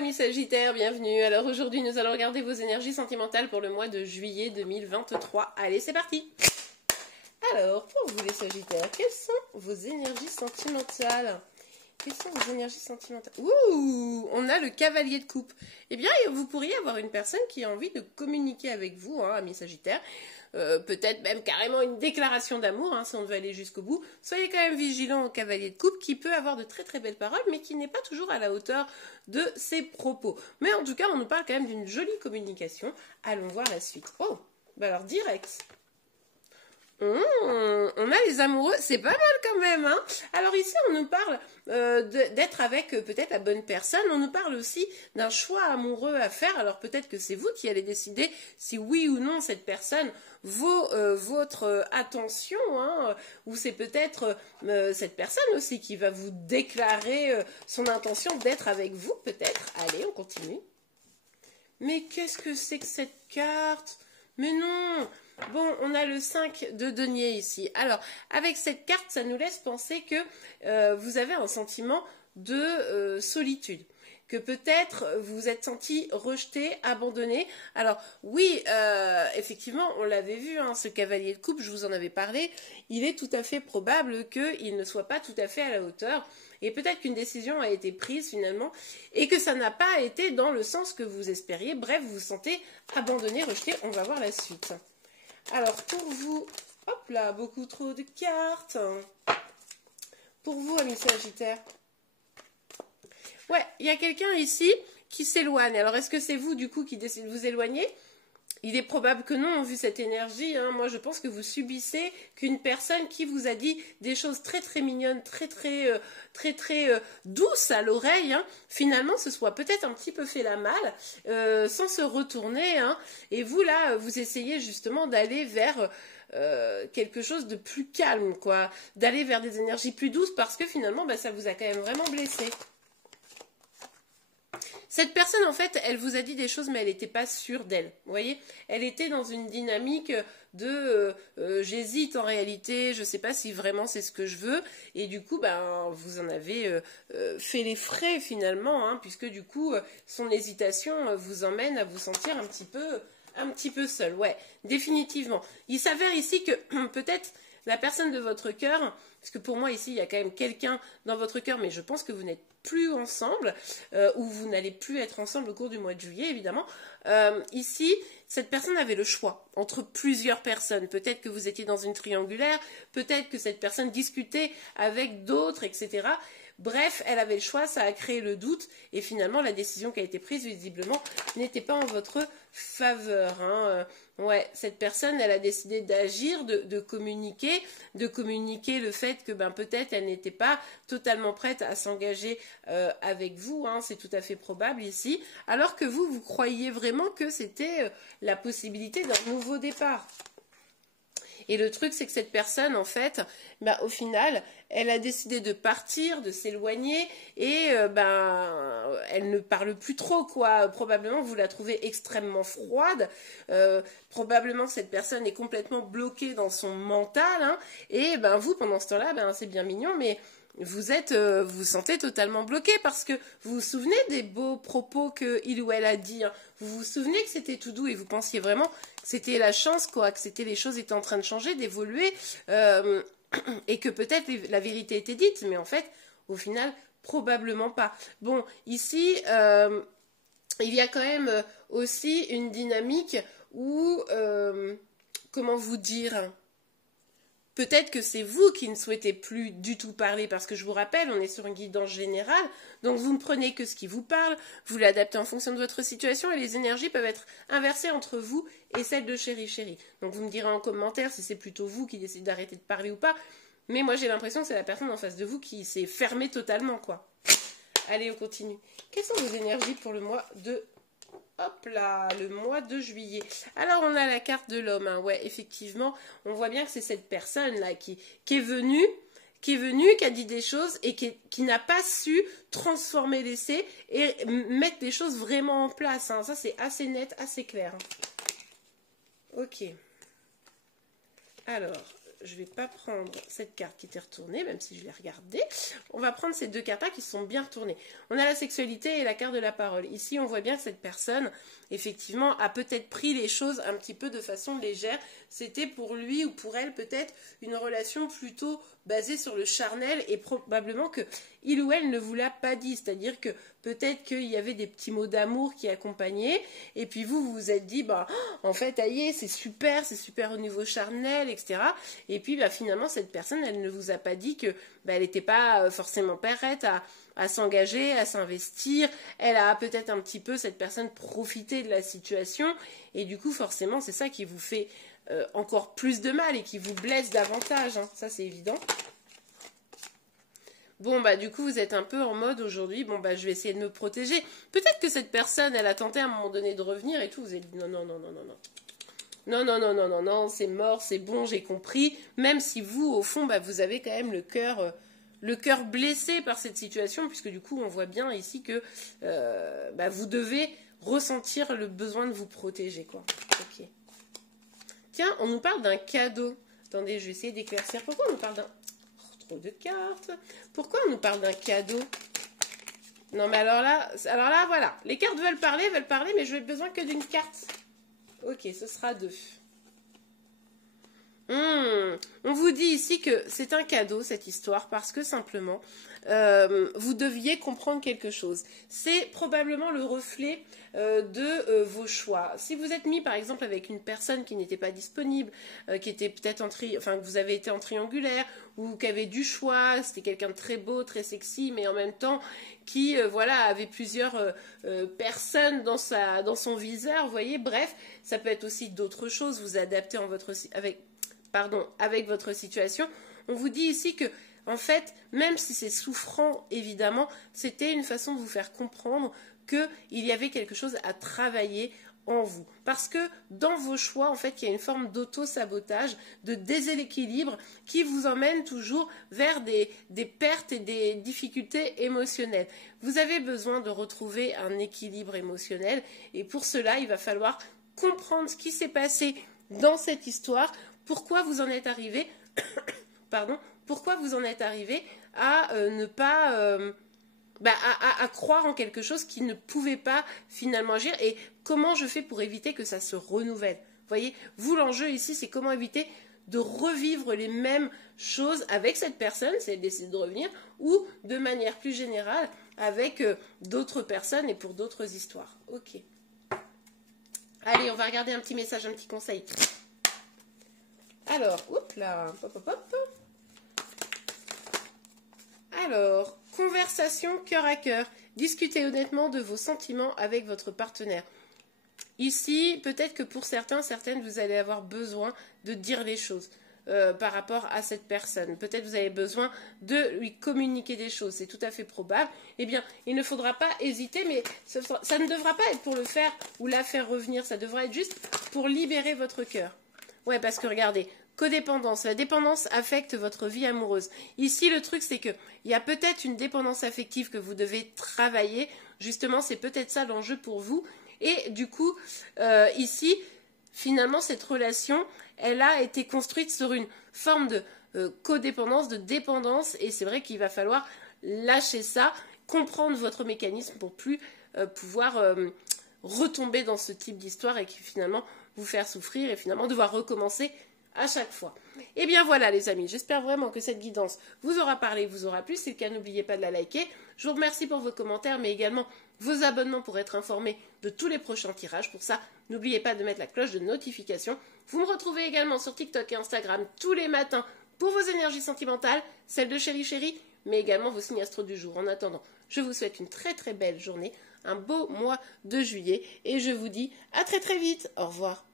amis Sagittaires, bienvenue. Alors aujourd'hui nous allons regarder vos énergies sentimentales pour le mois de juillet 2023. Allez, c'est parti. Alors, pour vous les Sagittaires, quelles sont vos énergies sentimentales? Quelles sont vos énergies sentimentales? Ouh, on a le cavalier de coupe. Eh bien, vous pourriez avoir une personne qui a envie de communiquer avec vous, hein, amis Sagittaires. Peut-être même carrément une déclaration d'amour, hein, si on veut aller jusqu'au bout. Soyez quand même vigilants au cavalier de coupe qui peut avoir de très très belles paroles, mais qui n'est pas toujours à la hauteur de ses propos. Mais en tout cas, on nous parle quand même d'une jolie communication. Allons voir la suite. Oh, bah alors direct. On a les amoureux, c'est pas mal quand même, hein. Alors ici, on nous parle d'être avec peut-être la bonne personne. On nous parle aussi d'un choix amoureux à faire. Alors peut-être que c'est vous qui allez décider si oui ou non cette personne vaut votre attention, hein, ou c'est peut-être cette personne aussi qui va vous déclarer son intention d'être avec vous, peut-être. Allez, on continue. Mais qu'est-ce que c'est que cette carte? Mais non! Bon, on a le 5 de denier ici. Alors, avec cette carte, ça nous laisse penser que vous avez un sentiment de solitude. Que peut-être vous vous êtes senti rejeté, abandonné. Alors, oui, effectivement, on l'avait vu, hein, ce cavalier de coupe, je vous en avais parlé. Il est tout à fait probable qu'il ne soit pas tout à fait à la hauteur. Et peut-être qu'une décision a été prise finalement et que ça n'a pas été dans le sens que vous espériez. Bref, vous vous sentez abandonné, rejeté. On va voir la suite. Alors, pour vous, hop là, beaucoup trop de cartes. Pour vous, amis Sagittaires. Ouais, il y a quelqu'un ici qui s'éloigne. Alors, est-ce que c'est vous, du coup, qui décidez de vous éloigner? Il est probable que non, vu cette énergie, hein. Moi, je pense que vous subissez qu'une personne qui vous a dit des choses très très mignonnes, très douces à l'oreille, hein, finalement, se soit peut-être un petit peu fait la malle, sans se retourner, hein. Et vous, là, vous essayez justement d'aller vers quelque chose de plus calme, quoi. D'aller vers des énergies plus douces parce que finalement, bah, ça vous a quand même vraiment blessé. Cette personne, en fait, elle vous a dit des choses, mais elle n'était pas sûre d'elle. Vous voyez, elle était dans une dynamique de j'hésite en réalité, je ne sais pas si vraiment c'est ce que je veux. Et du coup, ben, vous en avez fait les frais finalement, hein, puisque du coup, son hésitation vous emmène à vous sentir un petit peu seul. Ouais, définitivement. Il s'avère ici que peut-être la personne de votre cœur, parce que pour moi ici, il y a quand même quelqu'un dans votre cœur, mais je pense que vous n'êtes plus ensemble, ou vous n'allez plus être ensemble au cours du mois de juillet, évidemment. Ici, cette personne avait le choix entre plusieurs personnes. Peut-être que vous étiez dans une triangulaire, peut-être que cette personne discutait avec d'autres, etc. Bref, elle avait le choix, ça a créé le doute, et finalement, la décision qui a été prise, visiblement, n'était pas en votre faveur, hein. Ouais, cette personne, elle a décidé d'agir, de communiquer le fait que ben, peut-être elle n'était pas totalement prête à s'engager avec vous, hein, c'est tout à fait probable ici, alors que vous croyiez vraiment que c'était la possibilité d'un nouveau départ. Et le truc, c'est que cette personne, en fait, ben, au final, elle a décidé de partir, de s'éloigner, et ben, elle ne parle plus trop, quoi. Probablement, vous la trouvez extrêmement froide. Probablement, cette personne est complètement bloquée dans son mental, hein, et ben, vous, pendant ce temps-là, ben, c'est bien mignon, mais vous vous sentez totalement bloqué parce que vous vous souvenez des beaux propos qu'il ou elle a dit, hein. Vous vous souvenez que c'était tout doux et vous pensiez vraiment que c'était la chance, quoi, que les choses étaient en train de changer, d'évoluer, et que peut-être la vérité était dite, mais en fait, au final, probablement pas. Bon, ici, il y a quand même aussi une dynamique où, comment vous dire, peut-être que c'est vous qui ne souhaitez plus du tout parler, parce que je vous rappelle, on est sur une guidance générale, donc vous ne prenez que ce qui vous parle, vous l'adaptez en fonction de votre situation, et les énergies peuvent être inversées entre vous et celles de chéri. Donc vous me direz en commentaire si c'est plutôt vous qui décidez d'arrêter de parler ou pas, mais moi j'ai l'impression que c'est la personne en face de vous qui s'est fermée totalement, quoi. Allez, on continue. Quelles sont vos énergies pour le mois de... Hop là, le mois de juillet. Alors, on a la carte de l'homme, hein. Ouais, effectivement, on voit bien que c'est cette personne-là qui est venue, qui a dit des choses et qui n'a pas su transformer l'essai et mettre les choses vraiment en place, hein. Ça, c'est assez net, assez clair, hein. Ok. Alors, je vais pas prendre cette carte qui était retournée, même si je l'ai regardée. On va prendre ces deux cartes-là qui sont bien retournées. On a la sexualité et la carte de la parole. Ici, on voit bien que cette personne, effectivement, a peut-être pris les choses un petit peu de façon légère. C'était pour lui ou pour elle peut-être une relation plutôt basée sur le charnel et probablement que il ou elle ne vous l'a pas dit. C'est-à-dire que peut-être qu'il y avait des petits mots d'amour qui accompagnaient et puis vous vous êtes dit, bah, en fait, aïe, c'est super au niveau charnel, etc. Et puis, bah, finalement, cette personne, elle ne vous a pas dit que bah, elle n'était pas forcément prête à s'engager, à s'investir. Elle a peut-être un petit peu, cette personne, profité de la situation. Et du coup, forcément, c'est ça qui vous fait encore plus de mal et qui vous blesse davantage. Hein. Ça, c'est évident. Bon, bah, du coup, vous êtes un peu en mode aujourd'hui, bon, bah, je vais essayer de me protéger. Peut-être que cette personne, elle a tenté à un moment donné de revenir et tout. Vous avez dit non, non, non, non, non, non. Non, non, non, non, non, non, c'est mort, c'est bon, j'ai compris. Même si vous, au fond, bah, vous avez quand même le cœur blessé par cette situation, puisque du coup, on voit bien ici que bah, vous devez ressentir le besoin de vous protéger, quoi. Ok. Tiens, on nous parle d'un cadeau. Attendez, je vais essayer d'éclaircir. Pourquoi on nous parle d'un... Oh, trop de cartes. Pourquoi on nous parle d'un cadeau? Non, mais alors là, voilà. Les cartes veulent parler, mais je n'ai besoin que d'une carte. Ok, ce sera 2. On vous dit ici que c'est un cadeau, cette histoire, parce que simplement, vous deviez comprendre quelque chose. C'est probablement le reflet de vos choix. Si vous êtes mis, par exemple, avec une personne qui n'était pas disponible, qui était peut-être que vous avez été en triangulaire, ou qui avait du choix, c'était quelqu'un de très beau, très sexy, mais en même temps, qui, voilà, avait plusieurs personnes dans son viseur, vous voyez, bref, ça peut être aussi d'autres choses, vous adaptez avec votre situation. On vous dit ici que, en fait, même si c'est souffrant, évidemment, c'était une façon de vous faire comprendre qu'il y avait quelque chose à travailler en vous. Parce que dans vos choix, en fait, il y a une forme d'auto-sabotage, de déséquilibre qui vous emmène toujours vers des pertes et des difficultés émotionnelles. Vous avez besoin de retrouver un équilibre émotionnel et pour cela, il va falloir comprendre ce qui s'est passé dans cette histoire. Pourquoi vous en êtes arrivé pourquoi vous en êtes arrivé à ne pas à croire en quelque chose qui ne pouvait pas finalement agir et comment je fais pour éviter que ça se renouvelle. Vous voyez, vous l'enjeu ici c'est comment éviter de revivre les mêmes choses avec cette personne si elle décide de revenir ou de manière plus générale avec d'autres personnes et pour d'autres histoires. Ok. Allez, on va regarder un petit message, un petit conseil. Alors, hop là, hop, hop, hop. Alors, conversation cœur à cœur. Discutez honnêtement de vos sentiments avec votre partenaire. Ici, peut-être que pour certaines, vous allez avoir besoin de dire les choses par rapport à cette personne. Peut-être vous avez besoin de lui communiquer des choses. C'est tout à fait probable. Eh bien, il ne faudra pas hésiter, mais ça ne devra pas être pour le faire ou la faire revenir. Ça devra être juste pour libérer votre cœur. Ouais, parce que regardez, codépendance. La dépendance affecte votre vie amoureuse. Ici, le truc, c'est qu'il y a peut-être une dépendance affective que vous devez travailler. Justement, c'est peut-être ça l'enjeu pour vous. Et du coup, ici, finalement, cette relation, elle a été construite sur une forme de codépendance, de dépendance. Et c'est vrai qu'il va falloir lâcher ça, comprendre votre mécanisme pour plus pouvoir retomber dans ce type d'histoire et qui finalement vous faire souffrir et finalement devoir recommencer à chaque fois. Et bien voilà les amis, j'espère vraiment que cette guidance vous aura parlé, vous aura plu. Si c'est le cas, n'oubliez pas de la liker. Je vous remercie pour vos commentaires, mais également vos abonnements pour être informés de tous les prochains tirages. Pour ça, n'oubliez pas de mettre la cloche de notification. Vous me retrouvez également sur TikTok et Instagram tous les matins pour vos énergies sentimentales, celles de Chéri Chéri, mais également vos signes astro du jour. En attendant, je vous souhaite une très très belle journée, un beau mois de juillet, et je vous dis à très très vite. Au revoir.